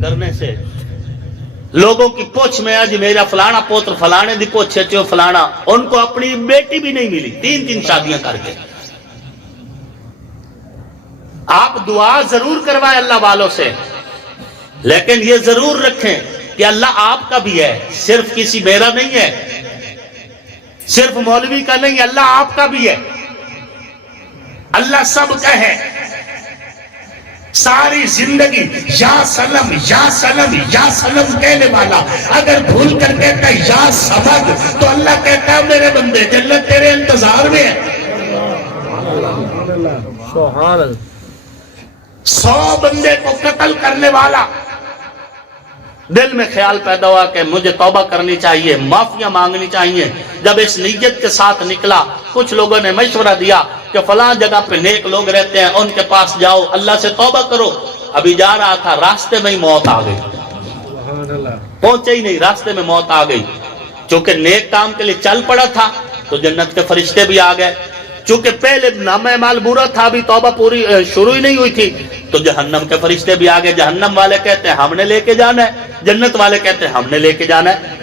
کرنے سے لوگوں کی پوچھ میں آج میرا فلانا پوتر فلانے دی پوچھے چو فلانا، ان کو اپنی بیٹی بھی نہیں ملی، 3 شادیاں کر کے۔ آپ دعا ضرور کروائیں اللہ والوں سے، لیکن یہ ضرور رکھیں کہ اللہ آپ کا بھی ہے، صرف کسی میرا نہیں ہے، صرف مولوی کا نہیں، اللہ آپ کا بھی ہے، اللہ سب کا ہے۔ ساری زندگی یا سلم یا سلم یا سلم کہنے والا اگر بھول کر کہتا ہے یا سمد تو اللہ کہتا ہے میرے بندے جنت تیرے انتظار میں ہے۔ 100 بندے کو قتل کرنے والا دل میں خیال پیدا ہوا کہ مجھے توبہ کرنی چاہیے، معافیاں مانگنی چاہیے۔ جب اس نیت کے ساتھ نکلا، کچھ لوگوں نے مشورہ دیا کہ فلاں جگہ پہ نیک لوگ رہتے ہیں، ان کے پاس جاؤ، اللہ سے توبہ کرو۔ ابھی جا رہا تھا، راستے میں ہی موت آ گئی، پہنچے ہی نہیں، راستے میں موت آ گئی۔ چونکہ نیک کام کے لیے چل پڑا تھا تو جنت کے فرشتے بھی آ گئے، چونکہ پہلے نامہ اعمال برا تھا، ابھی توبہ پوری شروع ہی نہیں ہوئی تھی، تو جہنم کے فرشتے بھی آگے۔ جہنم والے کہتے ہیں ہم نے لے کے جانا ہے، جنت والے کہتے ہیں ہم نے لے کے جانا ہے۔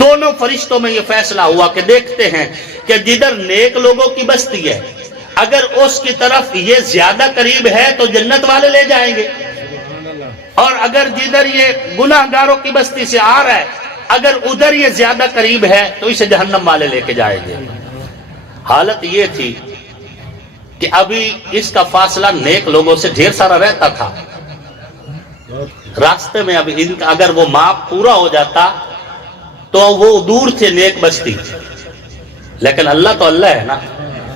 دونوں فرشتوں میں یہ فیصلہ ہوا کہ دیکھتے ہیں کہ جدھر نیک لوگوں کی بستی ہے اگر اس کی طرف یہ زیادہ قریب ہے تو جنت والے لے جائیں گے، اور اگر جدھر یہ گناہ گاروں کی بستی سے آ رہا ہے اگر ادھر یہ زیادہ قریب ہے تو اسے جہنم والے لے کے جائیں گے۔ حالت یہ تھی کہ ابھی اس کا فاصلہ نیک لوگوں سے ڈھیر سارا رہتا تھا، راستے میں اب ان کا اگر وہ ماپ پورا ہو جاتا تو وہ دور تھے نیک بستی، لیکن اللہ تو اللہ ہے نا،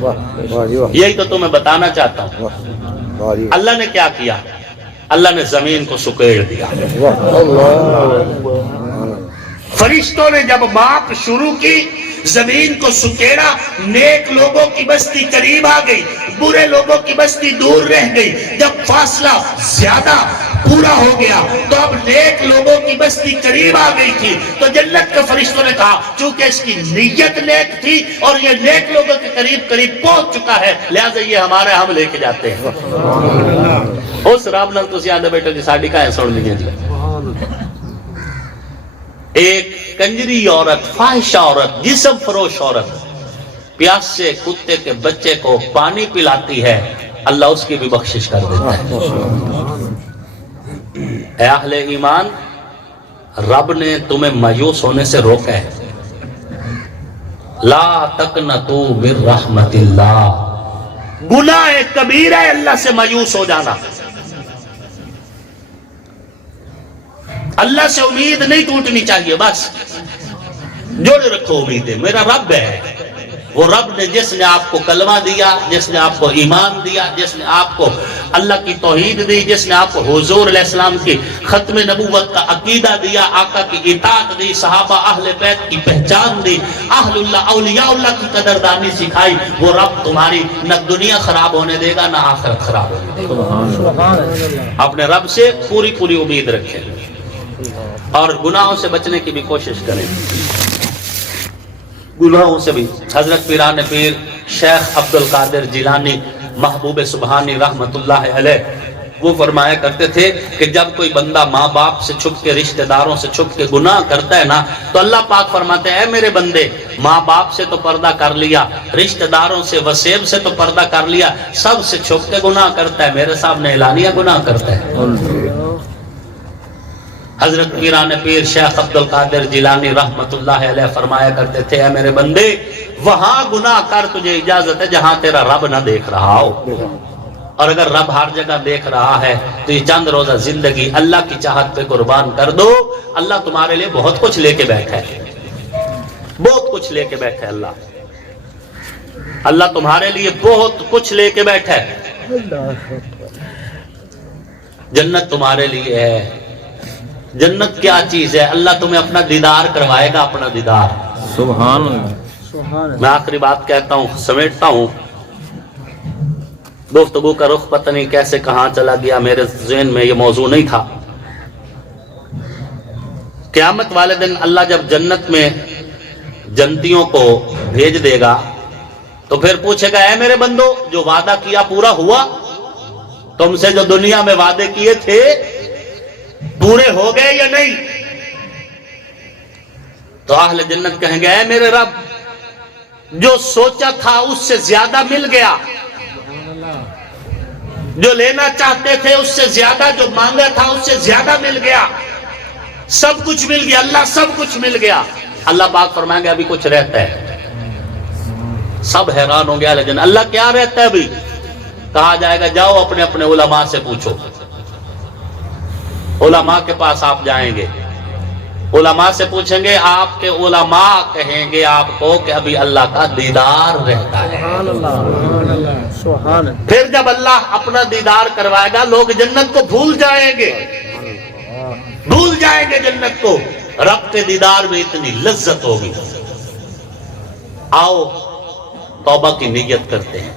واہ جی واہ، یہی تو تمہیں بتانا چاہتا ہوں۔ واہ جی اللہ نے کیا کیا؟ اللہ نے زمین کو سکیڑ دیا۔ واہ، اللہ فرشتوں نے جب ماپ شروع کی زمین کو سکیڑا، نیک لوگوں کی بستی قریب آ گئی، برے لوگوں کی بستی دور رہ گئی۔ جب فاصلہ زیادہ پورا ہو گیا تو اب نیک لوگوں کی بستی قریب آ گئی تھی، تو جنت کے فرشتوں نے کہا چونکہ اس کی نیت نیک تھی اور یہ نیک لوگوں کے قریب پہنچ چکا ہے، لہذا یہ ہمارے ہم لے کے جاتے ہیں۔ اس رب نال تسی آندے بیٹھو جی ساڈی کہاں سن لیے جی۔ ایک کنجری عورت، فاحشہ عورت، جسم فروش عورت پیاسے کتے کے بچے کو پانی پلاتی ہے، اللہ اس کی بھی بخشش کر دیتا ہے۔ اے اہل ایمان، رب نے تمہیں مایوس ہونے سے روکا ہے۔ لا تقنطوا من رحمت اللہ، گناہ کبیرہ ہے اللہ سے مایوس ہو جانا۔ اللہ سے امید نہیں ٹوٹنی چاہیے، بس جوڑے رکھو امیدیں، میرا رب ہے، وہ رب نے جس نے آپ کو کلمہ دیا، جس نے آپ کو ایمان دیا، جس نے آپ کو اللہ کی توحید دی، جس نے آپ کو حضور علیہ السلام کی ختم نبوت کا عقیدہ دیا، آقا کی اطاعت دی، صحابہ اہل بیت کی پہچان دی، اہل اللہ اولیاء اللہ کی قدردانی سکھائی، وہ رب تمہاری نہ دنیا خراب ہونے دے گا نہ آخرت خراب ہونے دے گا۔ اپنے رب سے پوری پوری امید رکھیں اور گناہوں سے بچنے کی بھی کوشش کریں، گناہوں سے بھی۔ حضرت پیران پیر شیخ عبد القادر جیلانی محبوب سبحانی رحمت اللہ علیہ وہ فرمایا کرتے تھے کہ جب کوئی بندہ ماں باپ سے چھپ کے، رشتہ داروں سے چھپ کے گناہ کرتا ہے نا تو اللہ پاک فرماتے ہیں اے میرے بندے، ماں باپ سے تو پردہ کر لیا، رشتہ داروں سے وسیب سے تو پردہ کر لیا، سب سے چھپ کے گناہ کرتا ہے، میرے سامنے اعلانیہ گناہ کرتا ہے۔ حضرت پیران پیر شیخ عبد القادر جیلانی رحمت اللہ علیہ فرمایا کرتے تھے اے میرے بندے، وہاں گناہ کر، تجھے اجازت ہے جہاں تیرا رب نہ دیکھ رہا ہو، اور اگر رب ہر جگہ دیکھ رہا ہے تو یہ چند روزہ زندگی اللہ کی چاہت پہ قربان کر دو، اللہ تمہارے لیے بہت کچھ لے کے بیٹھا ہے، بہت کچھ لے کے بیٹھا ہے اللہ تمہارے لیے بہت کچھ لے کے بیٹھا ہے۔ جنت تمہارے لیے ہے۔ جنت کیا چیز ہے؟ اللہ تمہیں اپنا دیدار کروائے گا، اپنا دیدار۔ سبحان اللہ۔ میں آخری بات کہتا ہوں، سمیٹتا ہوں، گفتگو کا رخ پتہ نہیں کیسے کہاں چلا گیا، میرے ذہن میں یہ موضوع نہیں تھا۔ قیامت والے دن اللہ جب جنت میں جنتیوں کو بھیج دے گا تو پھر پوچھے گا اے میرے بندو، جو وعدہ کیا پورا ہوا؟ تم سے جو دنیا میں وعدے کیے تھے پورے ہو گئے یا نہیں؟ تو اہل جنت کہیں گے اے میرے رب، جو سوچا تھا اس سے زیادہ مل گیا، جو لینا چاہتے تھے اس سے زیادہ، جو مانگا تھا اس سے زیادہ مل گیا، سب کچھ مل گیا اللہ، سب کچھ مل گیا۔ اللہ پاک فرمائیں گے ابھی کچھ رہتا ہے۔ سب حیران ہوں گے اہل جنت، اللہ کیا رہتا ہے ابھی؟ کہا جائے گا جاؤ اپنے اپنے علماء سے پوچھو۔ علماء کے پاس آپ جائیں گے، علماء سے پوچھیں گے، آپ کے علماء کہیں گے آپ کو کہ ابھی اللہ کا دیدار رہتا ہے۔ پھر جب اللہ اپنا دیدار کروائے گا لوگ جنت کو بھول جائیں گے، بھول جائیں گے جنت کو، رب کے دیدار میں اتنی لذت ہوگی۔ آؤ توبہ کی نیت کرتے ہیں،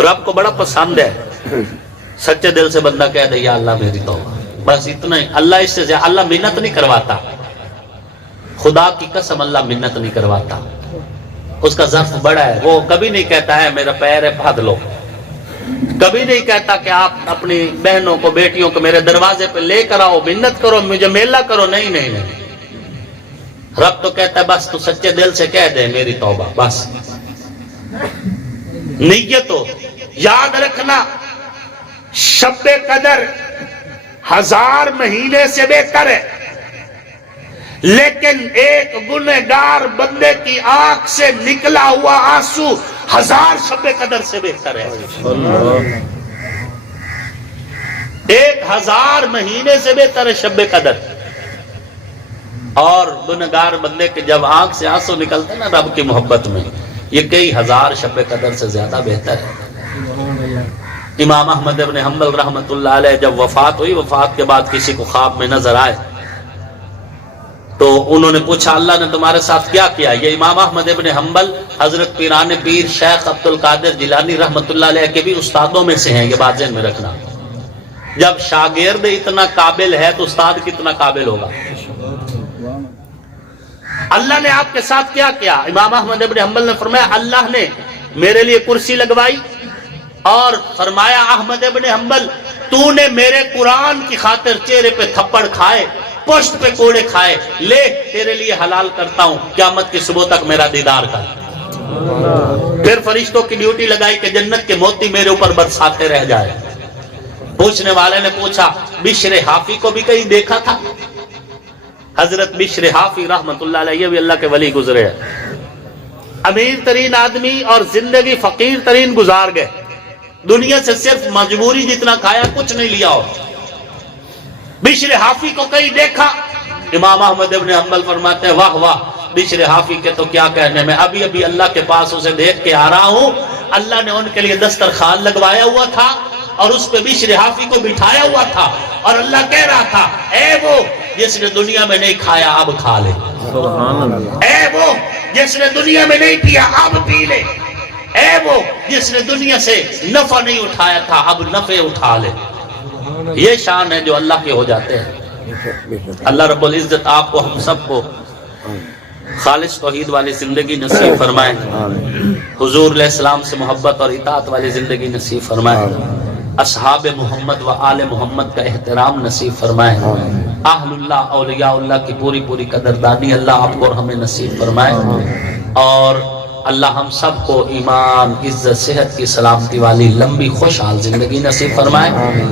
رب کو بڑا پسند ہے سچے دل سے بندہ کہہ دے یا اللہ میری توبہ، بس اتنا ہی۔ اللہ اس سے زیادہ، اللہ منت نہیں کرواتا، خدا کی قسم اللہ منت نہیں کرواتا، اس کا ظرف بڑا ہے، وہ کبھی نہیں کہتا ہے میرا پیر ہے پھاد لو، کبھی نہیں کہتا کہ آپ اپنی بہنوں کو بیٹیوں کو میرے دروازے پہ لے کر آؤ، منت کرو، مجھے میلہ کرو، نہیں نہیں نہیں۔ رب تو کہتا ہے بس تو سچے دل سے کہہ دے میری توبہ، بس نیت ہو. یاد رکھنا شب قدر 1000 مہینے سے بہتر ہے، لیکن ایک گنہگار بندے کی آنکھ سے نکلا ہوا آنسو 1000 شب قدر سے بہتر ہے. 1000 مہینے سے بہتر ہے شب قدر. اور گنہگار بندے کے جب آنکھ سے آنسو نکلتے ہیں نا رب کی محبت میں، یہ کئی 1000 شب قدر سے زیادہ بہتر ہے. امام احمد ابن حنبل رحمت اللہ علیہ جب وفات ہوئی، وفات کے بعد کسی کو خواب میں نظر آئے تو انہوں نے پوچھا اللہ نے تمہارے ساتھ کیا کیا؟ یہ امام احمد ابن حنبل حضرت پیران پیر شیخ عبد القادر جیلانی رحمت اللہ علیہ کے بھی استادوں میں سے ہیں، یہ بات ذہن میں رکھنا. جب شاگرد اتنا قابل ہے تو استاد کتنا قابل ہوگا. اللہ نے آپ کے ساتھ کیا کیا؟ امام احمد ابن حنبل نے فرمایا اللہ نے میرے لیے کرسی لگوائی اور فرمایا احمد ابن حنبل تو نے میرے قرآن کی خاطر چہرے پہ تھپڑ کھائے، پشت پہ کوڑے کھائے، لے تیرے لیے حلال کرتا ہوں، قیامت کی صبح تک میرا دیدار کر. پھر فرشتوں کی ڈیوٹی لگائی کہ جنت کے موتی میرے اوپر برساتے رہ جائے. پوچھنے والے نے پوچھا بشر حافی کو بھی کہیں دیکھا تھا؟ حضرت بشر حافی رحمت اللہ علیہ یہ بھی اللہ کے ولی گزرے ہیں، امیر ترین آدمی اور زندگی فقیر ترین گزار گئے، دنیا سے صرف مجبوری جتنا کھایا کچھ نہیں لیا. اور بشر حافی کو کہیں دیکھا؟ امام احمد ابن حنبل فرماتے ہیں واہ واہ بشر حافی کے تو کیا کہنے، میں ابھی اللہ کے پاس اسے دیکھ کے آ رہا ہوں. اللہ نے ان کے لیے دسترخوان لگوایا ہوا تھا اور اس پہ بشر حافی کو بٹھایا ہوا تھا اور اللہ کہہ رہا تھا اے وہ جس نے دنیا میں نہیں کھایا اب کھا لے، اے وہ جس نے دنیا میں نہیں پیا اب پی لے، اے وہ جس نے دنیا سے نفع نہیں اٹھایا تھا اب نفع اٹھا لے. یہ شان ہے جو اللہ کے ہو جاتے ہیں. اللہ رب العزت آپ کو ہم سب کو خالص توحید والی زندگی نصیب فرمائے، حضور علیہ السلام سے محبت اور اطاعت والی زندگی نصیب فرمائے، اصحاب محمد و آل محمد کا احترام نصیب فرمائے، اہل اللہ اولیاء اللہ کی پوری قدردانی اللہ آپ کو اور ہمیں نصیب فرمائے. اور اللہ ہم سب کو ایمان، عزت، صحت کی سلامتی والی لمبی خوشحال زندگی نصیب فرمائے.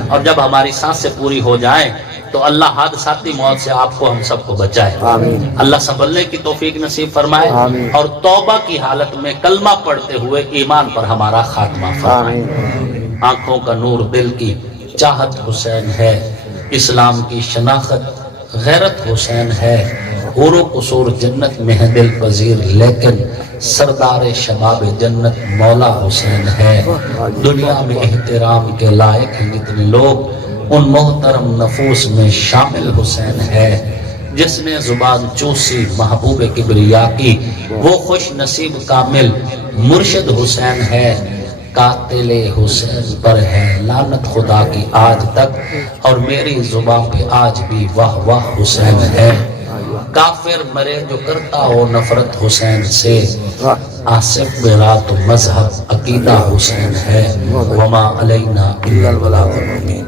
اور جب ہماری سانسیں پوری ہو جائیں تو اللہ حادثاتی موت سے آپ کو ہم سب کو بچائے. اللہ سنبھلنے کی توفیق نصیب فرمائے اور توبہ کی حالت میں کلمہ پڑھتے ہوئے ایمان پر ہمارا خاتمہ فرمائے. آنکھوں کا نور دل کی چاہت حسین ہے، اسلام کی شناخت غیرت حسین ہے، حور و قصور جنت میں ہے دل پذیر، لیکن سردار شباب جنت مولا حسین ہے. دنیا میں احترام کے لائق ہیں جتنے لوگ، ان محترم نفوس میں شامل حسین ہے. جس نے زبان چوسی محبوب کبریا کی وہ خوش نصیب کامل مرشد حسین ہے. قاتل حسین پر ہے لعنت خدا کی آج تک، اور میری زبان پہ آج بھی واہ واہ حسین ہے. کافر مرے جو کرتا ہو نفرت حسین سے، آصف میرا تو مذہب عقیدہ حسین ہے. وما علینا الا البلاغ المبین.